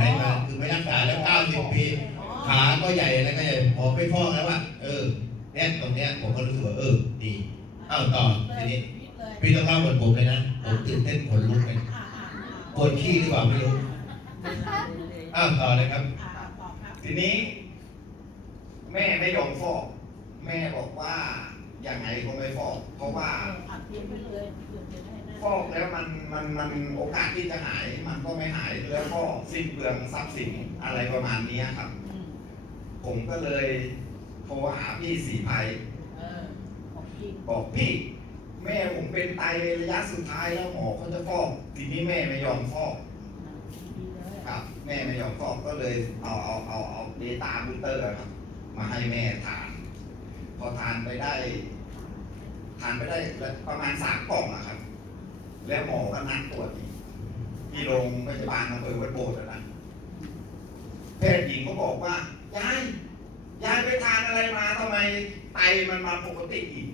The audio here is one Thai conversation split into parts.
ให้มาคือไม่รักษาแล้ว90 ปีขาก็ใหญ่แล้วก็ใหญ่หมอไปฟอกแล้วว่าเนี่ยตรงเนี้ยผมก็รู้สึกว่าดีต่อทีนี้พี่ต้องเล่าเหมือนผมเลยนะผมตื่นเต้นขนลุกเลยปวดขี้หรือเปล่าไม่รู้ต่อเลยครับทีนี้แม่ไม่ยอมฟอกแม่บอกว่าอย่างไงก็ไม่ฟอกเพราะว่าฟอกแล้วมันโอกาสที่จะหายมันก็ไม่หายแล้วก็สิ้นเปลืองทรัพย์สินอะไรประมาณนี้ครับผมก็เลยโทรหาพี่ศรีไพบอกพี่แม่ผมเป็นไตระยะสุดท้ายแล้วหมอเขาจะฟอกทีนี้แม่ไม่ยอมฟอกครับแม่ไม่ยอมฟอกก็เลยเอาเบต้าบูสเตอร์ครับมาให้แม่ทานพอทานไปได้ประมาณ3 กล่องนะครับ แล้วหมอก็นัดตรวจที่โรงพยาบาลอำเภอวัดโบสถ์นะแพทย์หญิงก็บอกว่ายายไปทานอะไรมาทำไมไตมันมาปกติอีก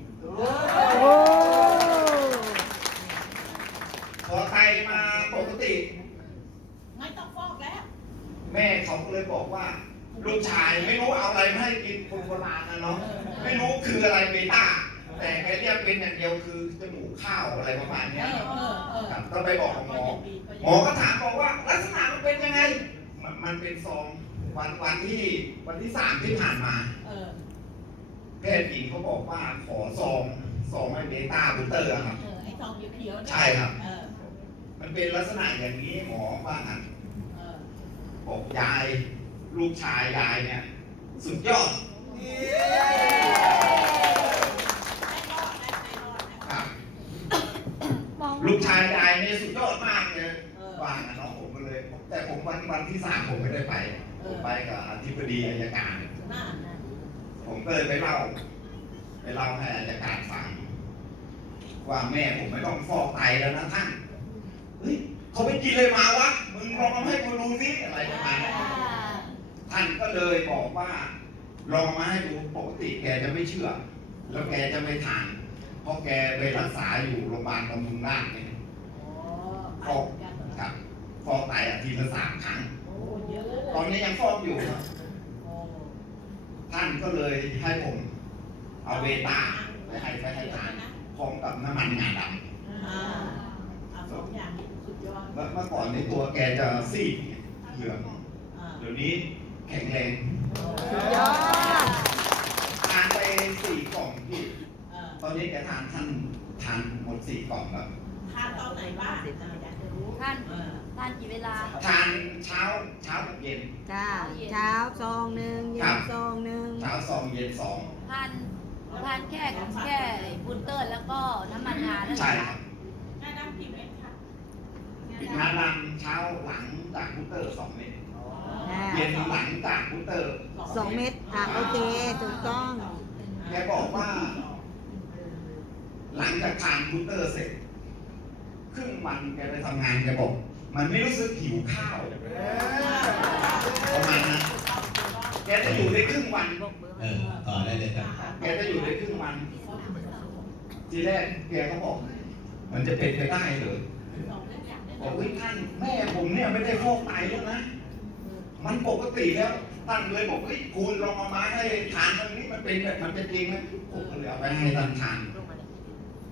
พอไตมาปกติไม่ต้องฟอกแล้วแม่เขาก็เลยบอกว่าลูกชายไม่รู้เอาอะไรมาให้กินคนโบราณนะเนาะไม่รู้คืออะไรเบต้าแต่แกเรียกเป็นอย่างเดียวคือจมูกข้าวอะไรประมาณนี้ครับก็ไปบอกหมอก็ถามบอกว่าลักษณะมันเป็นยังไงมันเป็นซองวันที่3ที่ผ่านมาแพทย์หญิงเขาบอกว่าขอซองไอ้เบต้าบูสเตอร์ครับไอ้ซองเขียวใช่ครับมันเป็นลักษณะอย่างนี้หมอว่างั้นบอกยายลูกชายยายเนี่ยสุดยอดลูกชายยายเนี่ยสุดยอดมากเลยว่างั้นน้องผมก็เลยแต่ผมวันที่3ผมไม่ได้ไปผมไปกับอธิบดีอัยการผมก็เลยไปเล่าให้อัยการฟังว่าแม่ผมไม่ต้องฟอกไตแล้วนะท่านเฮ้ยเขาไปกินเลยมาวะมึงลองมาให้กูดูสิอะไรประมาณนี้ท่านก็เลยบอกว่าลองมาให้ดูปกติแกจะไม่เชื่อแล้วแกจะไม่ทานเพราะแกไปรักษาอยู่โรงพยาบาลบำรุงราษฎร์เนี่ยฟอกครับฟอกไตอาทิตย์ละ3 ครั้งตอนนี้ยังฟอกอยู่ครับท่านก็เลยให้ผมเอาเบต้าไปให้ทานพร้อมกับน้ำมันงาดำ2 อย่างนี้สุดยอดเมื่อก่อนในตัวแกจะซีดเหลืองเดี๋ยวนี้แข็งแรงสุดยอดทานไป4 กล่องพี่ตอนนี้แกทานหมด4 กล่องแล้วทานตอนไหนบ้างอยากจะรู้ทานกี่เวลาทานเช้ากับเย็นจ้าเช้าซองหนึ่งเย็นซองหนึ่งเช้าซองเย็น2ทานแค่บูสเตอร์แล้วก็น้ำมันงาใช่ครับงาดำกี่เม็ดคะงาดำเช้าหลังจากบูสเตอร์2 เม็ดเย็นหลังจากบูสเตอร์2 เม็ดโอเคถูกต้องแกบอกว่าหลังจากทานบูสเตอร์เสร็จครึ่งวันแกไปทำงานแกบอกมันไม่รู้สึกหิวข้าวประมาณนั้นแกจะอยู่ได้ครึ่งวันต่อได้เลยครับแกจะอยู่ได้ครึ่งวันทีแรกแกก็บอกมันจะเป็นไปได้เหรอบอกว่าท่านแม่ผมเนี่ยไม่ได้ฟอกไตแล้วนะมันปกติแล้วท่านเลยบอกคุณลองเอามาให้ทานตรงนี้มันเป็นแบบมันเป็นจริงไหมผมก็เลยเอาไปให้ท่านทาน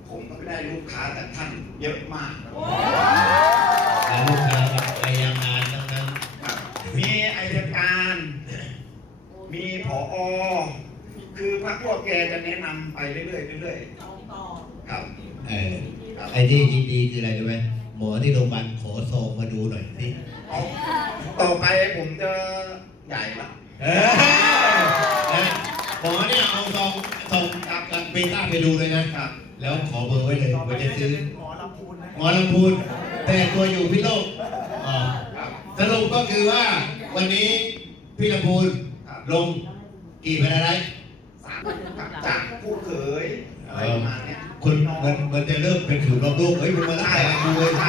ผมก็ได้ลูกค้าจากท่านเยอะมากแล้วลูกค้าอัยการทั้งนั้นมีอัยการมีผอ.คือพรรคพวกแกจะแนะนำไปเรื่อยๆครับไอ้ที่ดีคืออะไรรู้ไหมหมอที่โรงพยาบาลขอซองมาดูหน่อยสิต่อไปผมจะใหญ่ละหมอเนี่ยเอาซองกับเบต้าไปดูเลยนะครับแล้วขอเบอร์ไว้เลยว่าจะซื้อหมอลำพูนแต่ตัวอยู่พิโลกสรุปก็คือว่าวันนี้พี่ลำพูนลงกี่พันอะไรจากผู้เคยอะไรประมาณนี้คุณมันจะเริ่มเป็นผิวรอบโลกเฮ้ยมึงมาไล่กูเลย